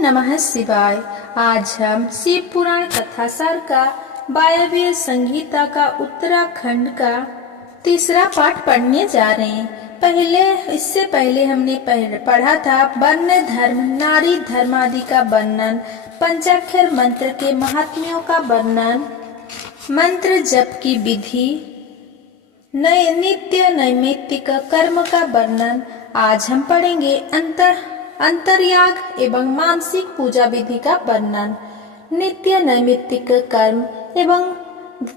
नमः शिवाय। आज हम शिव पुराण कथा सार का वायव्य संगीता का उत्तराखंड का तीसरा पाठ पढ़ने जा रहे हैं। इससे पहले हमने पढ़ा था वर्ण धर्म नारी धर्म आदि का वर्णन, पंचाक्षर मंत्र के महात्म्यों का वर्णन, मंत्र जप की विधि, नित्य नैमित्तिक कर्म का वर्णन। आज हम पढ़ेंगे अंतर्याग एवं मानसिक पूजा विधि का वर्णन। नित्य नैमित्तिक कर्म एवं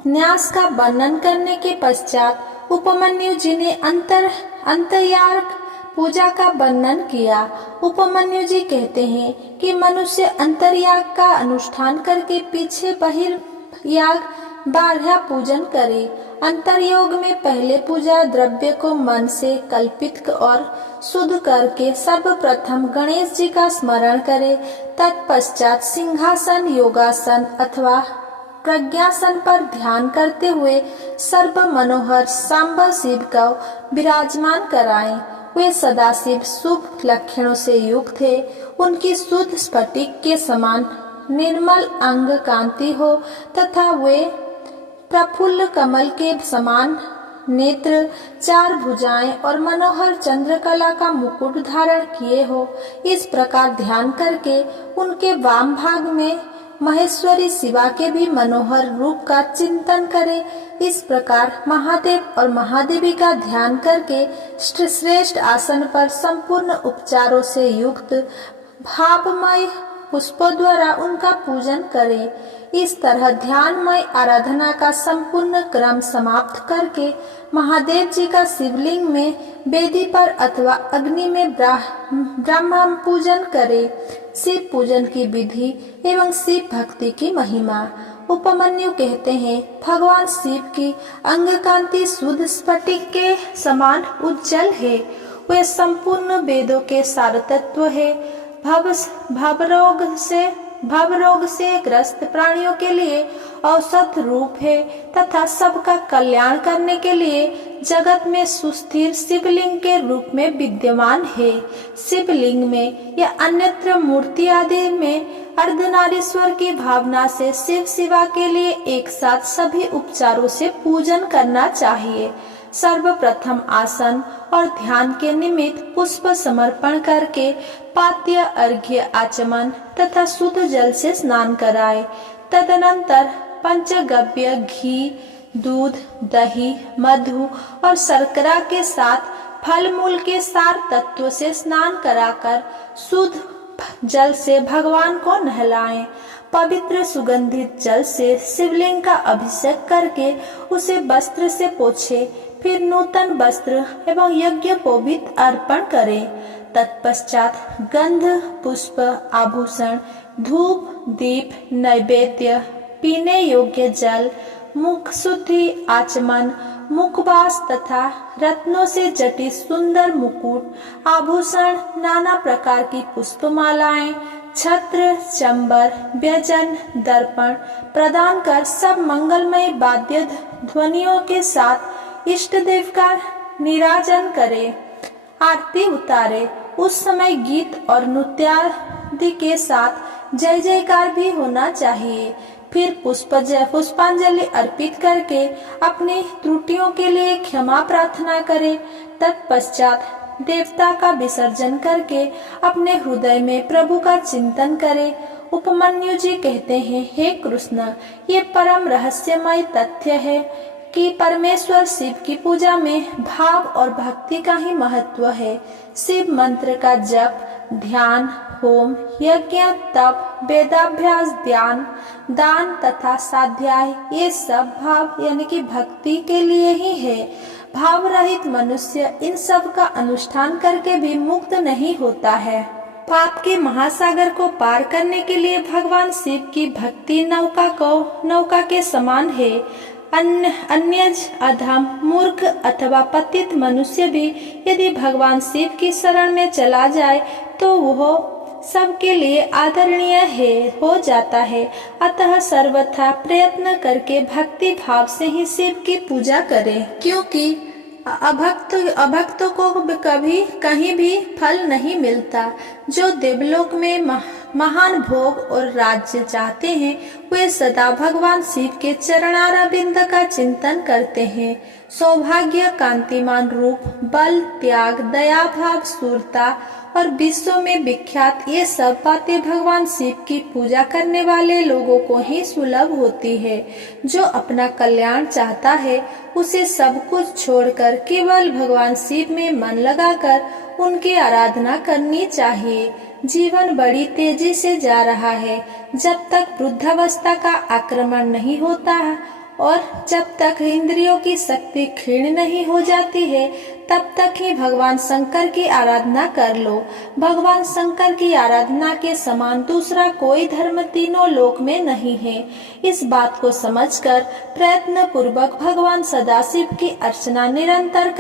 न्यास का वर्णन करने के पश्चात उपमन्यु जी ने अंतर्याग पूजा का वर्णन किया। उपमन्यु जी कहते हैं कि मनुष्य अंतर्याग का अनुष्ठान करके पीछे बहिर्याग बाह्य पूजन करे। अंतर्योग में पहले पूजा द्रव्य को मन से कल्पित और शुद्ध करके सर्वप्रथम गणेश जी का स्मरण करे। तत्पश्चात सिंहासन, योगासन अथवा प्रज्ञासन पर ध्यान करते हुए सर्व मनोहर सांब शिव को विराजमान कराएं। वे सदाशिव शुभ लक्षणों से युक्त थे। उनकी शुद्ध स्फटिक के समान निर्मल अंग कांति हो तथा वे प्रफुल्ल कमल के समान नेत्र, चार भुजाएं और मनोहर चंद्रकला का मुकुट धारण किए हो। इस प्रकार ध्यान करके उनके वाम भाग में महेश्वरी शिवा के भी मनोहर रूप का चिंतन करें। इस प्रकार महादेव और महादेवी का ध्यान करके श्रेष्ठ आसन पर संपूर्ण उपचारों से युक्त भावमय पुष्पों द्वारा उनका पूजन करें। इस तरह ध्यानमय आराधना का संपूर्ण क्रम समाप्त करके महादेव जी का शिवलिंग में वेदी पर अथवा अग्नि में ब्रह्म पूजन करें। शिव पूजन की विधि एवं शिव भक्ति की महिमा। उपमन्यु कहते हैं, भगवान शिव की अंग कांति शुद्ध स्फटिक के समान उज्जवल है। वे संपूर्ण वेदों के सार तत्व है। भवरोग से ग्रस्त प्राणियों के लिए औषध रूप है तथा सबका कल्याण करने के लिए जगत में सुस्थिर शिवलिंग के रूप में विद्यमान है। शिवलिंग में या अन्यत्र मूर्ति आदि में अर्धनारीश्वर की भावना से शिव शिवा के लिए एक साथ सभी उपचारों से पूजन करना चाहिए। सर्वप्रथम आसन और ध्यान के निमित्त पुष्प समर्पण करके पाद्य अर्घ्य आचमन तथा शुद्ध जल से स्नान कराए। तदनंतर पंचगव्य घी, दूध, दही, मधु और शर्करा के साथ फल मूल के सार तत्व से स्नान कराकर शुद्ध जल से भगवान को नहलाएं। पवित्र सुगंधित जल से शिवलिंग का अभिषेक करके उसे वस्त्र से पोछे। फिर नूतन वस्त्र एवं यज्ञोपवीत अर्पण करें। तत्पश्चात गंध, पुष्प, आभूषण, धूप, दीप, नैवेद्य, पीने योग्य जल, मुख शुद्धि, आचमन, मुखवास तथा रत्नों से जटित सुंदर मुकुट, आभूषण, नाना प्रकार की पुष्पमालाएं, छत्र, चंबर, व्यंजन, दर्पण प्रदान कर सब मंगलमय वाद्य ध्वनियों के साथ इष्ट देव का निराजन करे, आरती उतारे। उस समय गीत और नृत्यादि के साथ जय जयकार भी होना चाहिए। फिर पुष्पांजलि अर्पित करके अपनी त्रुटियों के लिए क्षमा प्रार्थना करे। तत्पश्चात देवता का विसर्जन करके अपने हृदय में प्रभु का चिंतन करे। उपमन्यु जी कहते हैं, हे कृष्ण, ये परम रहस्यमय तथ्य है कि परमेश्वर शिव की पूजा में भाव और भक्ति का ही महत्व है। शिव मंत्र का जप, ध्यान, होम, यज्ञ, तप, वेदाभ्यास, ध्यान, दान तथा स्वाध्याय ये सब भाव यानी कि भक्ति के लिए ही है। भाव रहित मनुष्य इन सब का अनुष्ठान करके भी मुक्त नहीं होता है। पाप के महासागर को पार करने के लिए भगवान शिव की भक्ति नौका के समान है। अन्यज, अधम, मूर्ख अथवा पतित मनुष्य भी यदि भगवान शिव की शरण में चला जाए तो वह सबके लिए आदरणीय हो जाता है। अतः सर्वथा प्रयत्न करके भक्ति भाव से ही शिव की पूजा करें, क्योंकि अभक्तों को कभी कहीं भी फल नहीं मिलता। जो देवलोक में महान भोग और राज्य चाहते हैं, वे सदा भगवान शिव के चरणारविंद का चिंतन करते हैं। सौभाग्य, कांतिमान रूप, बल, त्याग, दया भाव, शूरता और विश्व में विख्यात ये सब बातें भगवान शिव की पूजा करने वाले लोगों को ही सुलभ होती है। जो अपना कल्याण चाहता है उसे सब कुछ छोड़कर केवल भगवान शिव में मन लगाकर उनकी आराधना करनी चाहिए। जीवन बड़ी तेजी से जा रहा है। जब तक वृद्धावस्था का आक्रमण नहीं होता और जब तक इंद्रियों की शक्ति क्षीण नहीं हो जाती है, तब तक ही भगवान शंकर की आराधना कर लो। भगवान शंकर की आराधना के समान दूसरा कोई धर्म तीनों लोक में नहीं है। इस बात को समझकर प्रयत्न पूर्वक भगवान सदाशिव की अर्चना निरंतर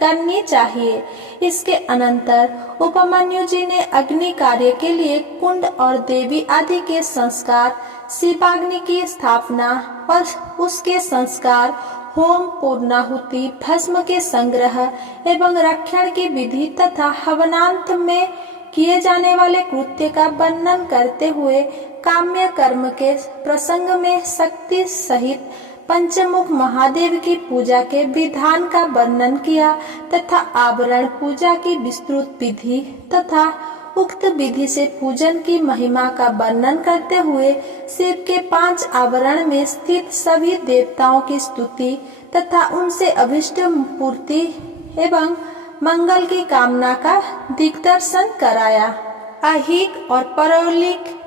करनी चाहिए। इसके अनंतर उपमन्यु जी ने अग्नि कार्य के लिए कुंड और देवी आदि के संस्कार, शिवाग्नि की स्थापना और उसके संस्कार, होम, पूर्णाहुति, भस्म के संग्रह एवं रक्षण की विधि तथा हवनांत में किए जाने वाले कृत्य का वर्णन करते हुए काम्य कर्म के प्रसंग में शक्ति सहित पंचमुख महादेव की पूजा के विधान का वर्णन किया तथा आवरण पूजा की विस्तृत विधि तथा उक्त विधि से पूजन की महिमा का वर्णन करते हुए शिव के 5 आवरण में स्थित सभी देवताओं की स्तुति तथा उनसे अभिष्ट पूर्ति एवं मंगल की कामना का दिग्दर्शन कराया। ऐहिक और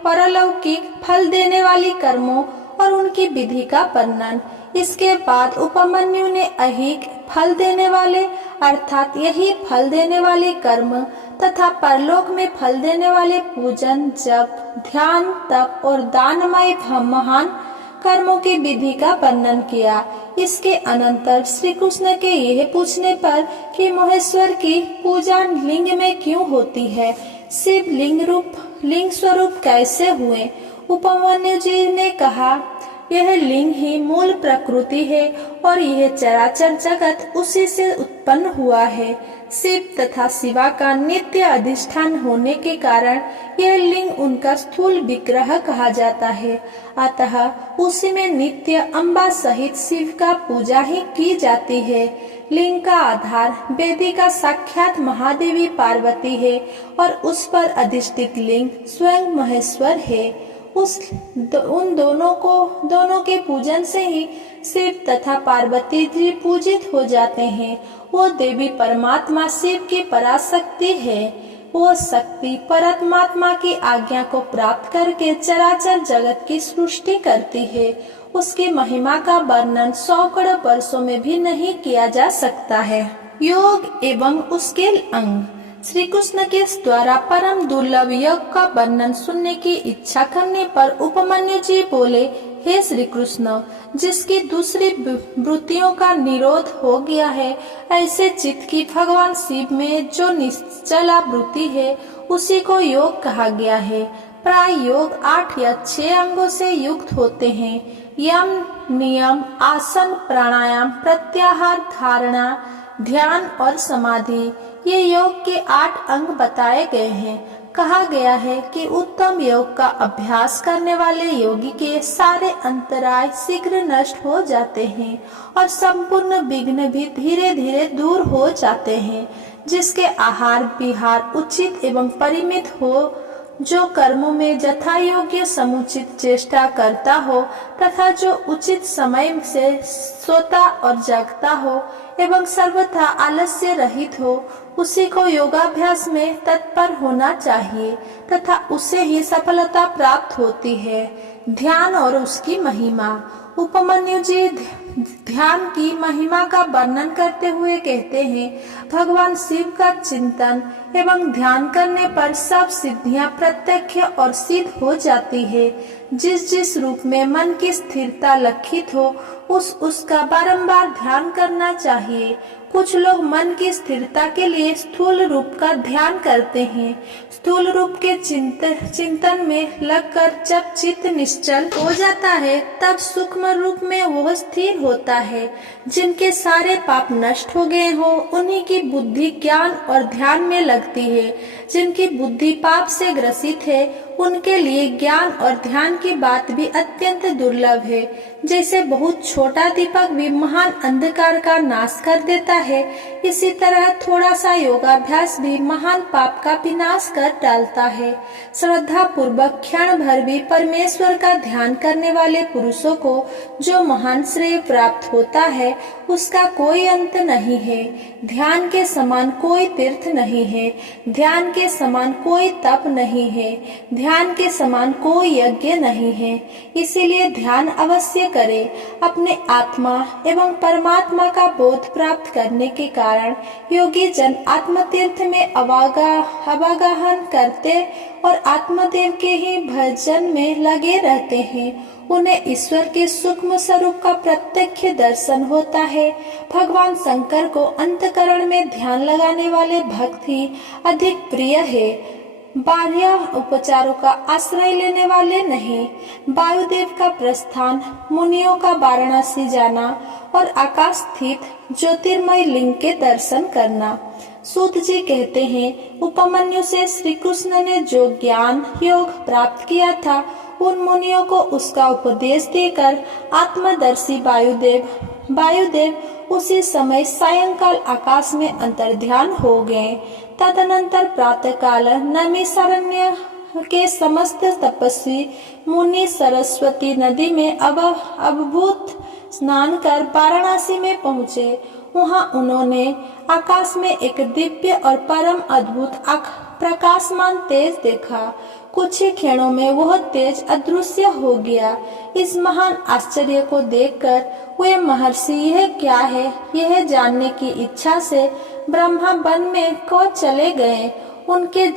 परलौकिक फल देने वाली कर्मों और उनकी विधि का वर्णन। इसके बाद उपमन्यु ने ऐहिक फल देने वाले अर्थात यही फल देने वाले कर्म तथा परलोक में फल देने वाले पूजन, जप, ध्यान, तप और दानमय महान कर्मों की विधि का वर्णन किया। इसके अनंतर श्री कृष्ण के यह पूछने पर कि महेश्वर की पूजा लिंग में क्यों होती है, शिव लिंग स्वरूप कैसे हुए, उपमन्यु जी ने कहा, यह लिंग ही मूल प्रकृति है और यह चराचर जगत उसी से उत्पन्न हुआ है। शिव तथा शिवा का नित्य अधिष्ठान होने के कारण यह लिंग उनका स्थूल विग्रह कहा जाता है। अतः उसी में नित्य अम्बा सहित शिव का पूजा ही की जाती है। लिंग का आधार वेदी का साक्षात महादेवी पार्वती है और उस पर अधिष्ठित लिंग स्वयं महेश्वर है। उन दोनों के पूजन से ही शिव तथा पार्वती जी पूजित हो जाते हैं। वो देवी परमात्मा शिव की पराशक्ति है। वो शक्ति परमात्मा की आज्ञा को प्राप्त करके चराचर जगत की सृष्टि करती है। उसकी महिमा का वर्णन सैकड़ों वर्षों में भी नहीं किया जा सकता है। योग एवं उसके अंग। श्री कृष्ण के द्वारा परम दुर्लभ योग का वर्णन सुनने की इच्छा करने पर उपमन्यु जी बोले, हे श्री कृष्ण, जिसकी दूसरी वृत्तियों का निरोध हो गया है, ऐसे चित्त की भगवान शिव में जो निश्चला वृत्ति है उसी को योग कहा गया है। प्राय योग 8 या 6 अंगों से युक्त होते हैं। यम, नियम, आसन, प्राणायाम, प्रत्याहार, धारणा, ध्यान और समाधि, ये योग के 8 अंग बताए गए हैं। कहा गया है कि उत्तम योग का अभ्यास करने वाले योगी के सारे अंतराय शीघ्र नष्ट हो जाते हैं और संपूर्ण विघ्न भी धीरे धीरे दूर हो जाते हैं। जिसके आहार विहार उचित एवं परिमित हो, जो कर्मों में यथा योग्य समुचित चेष्टा करता हो तथा जो उचित समय से सोता और जागता हो एवं सर्वथा आलस्य रहित हो, उसी को योगाभ्यास में तत्पर होना चाहिए तथा उसे ही सफलता प्राप्त होती है। ध्यान और उसकी महिमा। उपमन्यु जी ध्यान की महिमा का वर्णन करते हुए कहते हैं, भगवान शिव का चिंतन एवं ध्यान करने पर सब सिद्धियां प्रत्यक्ष और सिद्ध हो जाती है। जिस रूप में मन की स्थिरता लक्षित हो उसका बारंबार ध्यान करना चाहिए। कुछ लोग मन की स्थिरता के लिए स्थूल रूप का ध्यान करते हैं। स्थूल रूप के चिंतन में लगकर जब चित्त निश्चल हो जाता है तब सूक्ष्म रूप में वह स्थिर होता है। जिनके सारे पाप नष्ट हो गए हो उन्हीं की बुद्धि ज्ञान और ध्यान में लगती है। जिनकी बुद्धि पाप से ग्रसित है उनके लिए ज्ञान और ध्यान की बात भी अत्यंत दुर्लभ है। जैसे बहुत छोटा दीपक भी महान अंधकार का नाश कर देता है, इसी तरह थोड़ा सा योगाभ्यास भी महान पाप का विनाश कर डालता है। श्रद्धा पूर्वक क्षण भर भी परमेश्वर का ध्यान करने वाले पुरुषों को जो महान श्रेय प्राप्त होता है, उसका कोई अंत नहीं है। ध्यान के समान कोई तीर्थ नहीं है, ध्यान के समान कोई तप नहीं है, ध्यान के समान कोई यज्ञ नहीं है। इसीलिए ध्यान अवश्य करें। अपने आत्मा एवं परमात्मा का बोध प्राप्त करने के कारण योगी जन आत्मतीर्थ में अवगाहन करते और आत्मदेव के ही भजन में लगे रहते हैं। उन्हें ईश्वर के सूक्ष्म स्वरूप का प्रत्यक्ष दर्शन होता है। भगवान शंकर को अंतकरण में ध्यान लगाने वाले भक्त ही अधिक प्रिय है, बाह्य उपचारों का आश्रय लेने वाले नहीं। वायुदेव का प्रस्थान, मुनियों का वाराणसी जाना और आकाश स्थित ज्योतिर्मय लिंग के दर्शन करना। सूत जी कहते हैं, उपमन्यु से श्री कृष्ण ने जो ज्ञान योग प्राप्त किया था, उन मुनियों को उसका उपदेश देकर आत्मदर्शी वायुदेव उसी समय सायंकाल आकाश में अंतर्ध्यान हो गए। तदनंतर प्रातःकाल नैमिषारण्य के समस्त तपस्वी मुनि सरस्वती नदी में अभूत स्नान कर वाराणसी में पहुँचे। वहां उन्होंने आकाश में एक दिव्य और परम अद्भुत प्रकाशमान तेज देखा। कुछ ही क्षणों में वह तेज अदृश्य हो गया। इस महान आश्चर्य को देखकर वे महर्षि यह क्या है, यह जानने की इच्छा से ब्रह्मा वन में को चले गए। उनके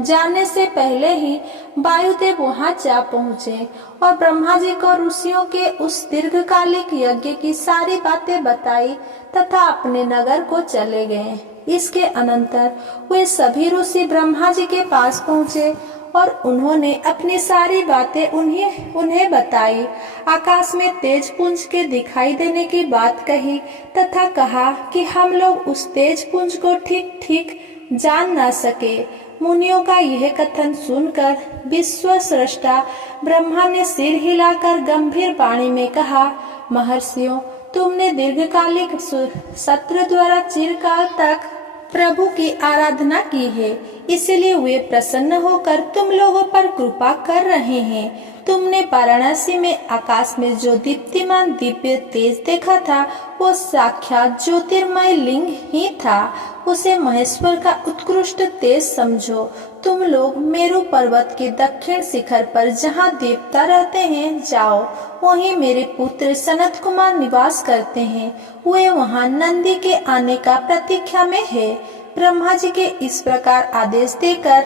जाने से पहले ही वायुदेव वहां जा पहुँचे और ब्रह्मा जी को ऋषियों के उस दीर्घकालिक यज्ञ की सारी बातें बताई तथा अपने नगर को चले गए। इसके अनंतर वे सभी ऋषि ब्रह्मा जी के पास पहुँचे और उन्होंने अपनी सारी बातें उन्हें बताई। आकाश में तेज पुंज के दिखाई देने की बात कही तथा कहा कि हम लोग उस तेज पुंज को ठीक ठीक जान ना सके। मुनियों का यह कथन सुनकर विश्व सृष्टा ब्रह्मा ने सिर हिलाकर गंभीर वाणी में कहा, महर्षियों, तुमने दीर्घकालिक सत्र द्वारा चिरकाल तक प्रभु की आराधना की है, इसलिए वे प्रसन्न होकर तुम लोगों पर कृपा कर रहे हैं। तुमने वाराणसी में आकाश में जो दीप्तिमान दिव्य तेज देखा था, वो साक्षात ज्योतिर्मय लिंग ही था। उसे महेश्वर का उत्कृष्ट तेज समझो। तुम लोग मेरु पर्वत के दक्षिण शिखर पर जहाँ देवता रहते हैं जाओ। वहीं मेरे पुत्र सनत कुमार निवास करते हैं। वे वहाँ नंदी के आने का प्रतीक्षा में है। ब्रह्मा जी के इस प्रकार आदेश देकर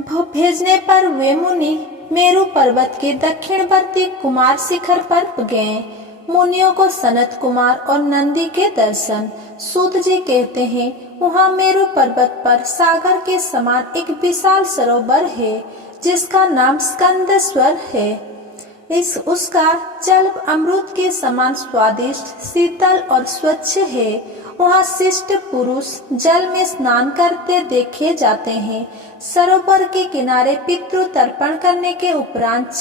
भेजने पर वे मुनि मेरु पर्वत के दक्षिणवर्ती कुमार शिखर पर गए। मुनियों को सनत कुमार और नंदी के दर्शन। सूत जी कहते हैं, वहाँ मेरु पर्वत पर सागर के समान एक विशाल सरोवर है जिसका नाम स्कंदेश्वर है। उसका जल अमृत के समान स्वादिष्ट, शीतल और स्वच्छ है। वहाँ शिष्ट पुरुष जल में स्नान करते देखे जाते हैं। सरोवर के किनारे पितृ तर्पण करने के उपरांत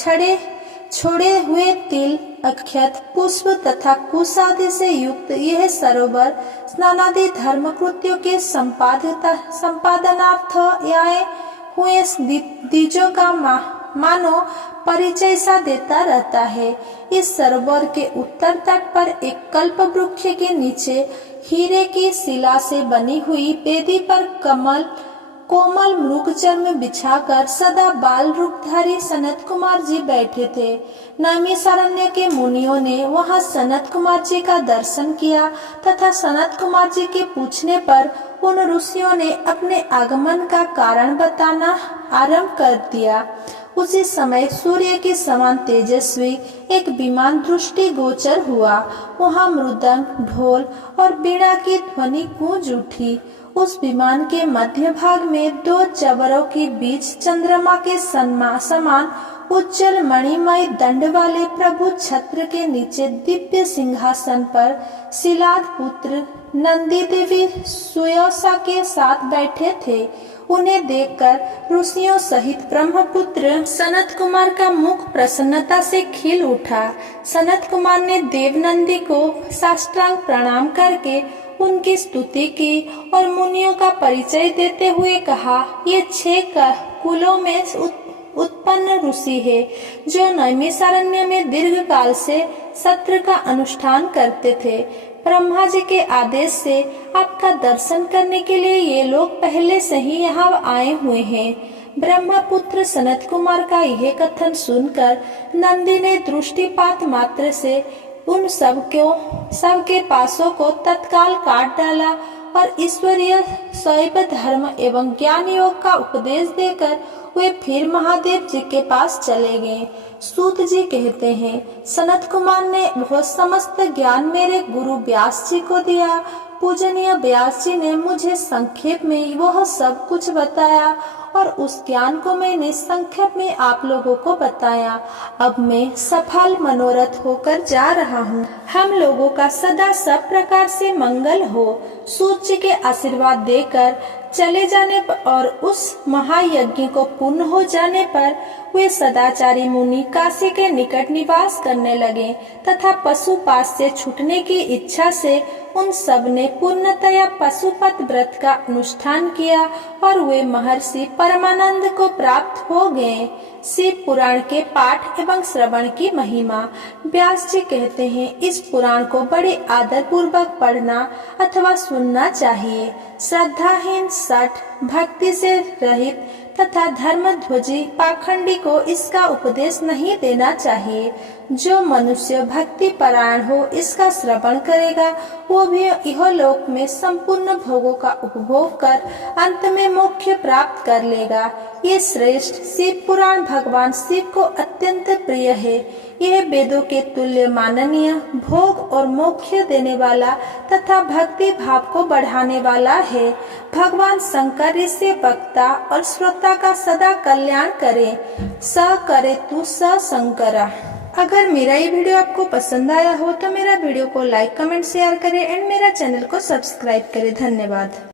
छोड़े हुए तिल, अक्षत, पुष्प तथा कुश आदि से युक्त यह सरोवर स्नानादि धर्म कृत्यों के संपादनार्थ आए हुए द्विजों का मानो परिचय सा देता रहता है। इस सरोवर के उत्तर तट पर एक कल्प वृक्ष के नीचे हीरे की शिला से बनी हुई वेदी पर कोमल मृग चर्म बिछाकर सदा बाल रूपधारी सनत कुमार जी बैठे थे। नैमिषारण्य के मुनियों ने वहां सनत कुमार जी का दर्शन किया तथा सनत कुमार जी के पूछने पर उन ऋषियों ने अपने आगमन का कारण बताना आरंभ कर दिया। उसी समय सूर्य के समान तेजस्वी एक विमान दृष्टि गोचर हुआ। वहाँ मृदंग, ढोल और वीणा की ध्वनि गूंज उठी। उस विमान के मध्य भाग में दो चवरों के बीच चंद्रमा के समान उज्जवल मणिमय दंड वाले प्रभु छत्र के नीचे दिव्य सिंहासन पर शिलाद पुत्र नंदी देवी सुयोसा के साथ बैठे थे। उन्हें देखकर ऋषियों सहित ब्रह्मपुत्र सनत कुमार का मुख प्रसन्नता से खिल उठा। सनत कुमार ने देवनंदी को साष्टांग प्रणाम करके उनकी स्तुति की और मुनियों का परिचय देते हुए कहा, ये 6 कुलों में उत्पन्न ऋषि है जो नैमिषारण्य में दीर्घ काल से सत्र का अनुष्ठान करते थे। ब्रह्मा जी के आदेश से आपका दर्शन करने के लिए ये लोग पहले से ही यहाँ आए हुए हैं। ब्रह्मपुत्र सनत कुमार का यह कथन सुनकर नंदी ने दृष्टिपात मात्र से उन सबके पासों को तत्काल काट डाला और ईश्वरीय शैव धर्म एवं ज्ञान योग का उपदेश देकर वे फिर महादेव जी के पास चले गए। सूत जी कहते हैं, सनत कुमार ने वह समस्त ज्ञान मेरे गुरु व्यास जी को दिया। पूजनीय व्यास जी ने मुझे संक्षेप में वह सब कुछ बताया और उस ज्ञान को मैंने संक्षेप में आप लोगों को बताया। अब मैं सफल मनोरथ होकर जा रहा हूँ। हम लोगों का सदा सब प्रकार से मंगल हो। सूत जी के आशीर्वाद देकर चले जाने पर और उस महायज्ञ को पूर्ण हो जाने पर वे सदाचारी मुनि काशी के निकट निवास करने लगे तथा पशुपात से छूटने की इच्छा से उन सब ने पूर्णतया पशुपत व्रत का अनुष्ठान किया और वे महर्षि परमानंद को प्राप्त हो गए। शिव पुराण के पाठ एवं श्रवण की महिमा। व्यास जी कहते हैं, इस पुराण को बड़े आदर पूर्वक पढ़ना अथवा सुनना चाहिए। श्रद्धाहीन, सठ, भक्ति से रहित तथा धर्मध्वजी पाखंडी को इसका उपदेश नहीं देना चाहिए। जो मनुष्य भक्ति परायण हो इसका श्रवण करेगा वो भी इहलोक में संपूर्ण भोगों का उपभोग कर अंत में मोक्ष प्राप्त कर लेगा। ये श्रेष्ठ शिव पुराण भगवान शिव को अत्यंत प्रिय है। यह वेदों के तुल्य माननीय, भोग और मोक्ष देने वाला तथा भक्ति भाव को बढ़ाने वाला है। भगवान शंकर इससे वक्ता और श्रोता का सदा कल्याण करे। स करे तू स शंकरा। अगर मेरा ये वीडियो आपको पसंद आया हो तो मेरा वीडियो को लाइक, कमेंट, शेयर करें एंड मेरा चैनल को सब्सक्राइब करें। धन्यवाद।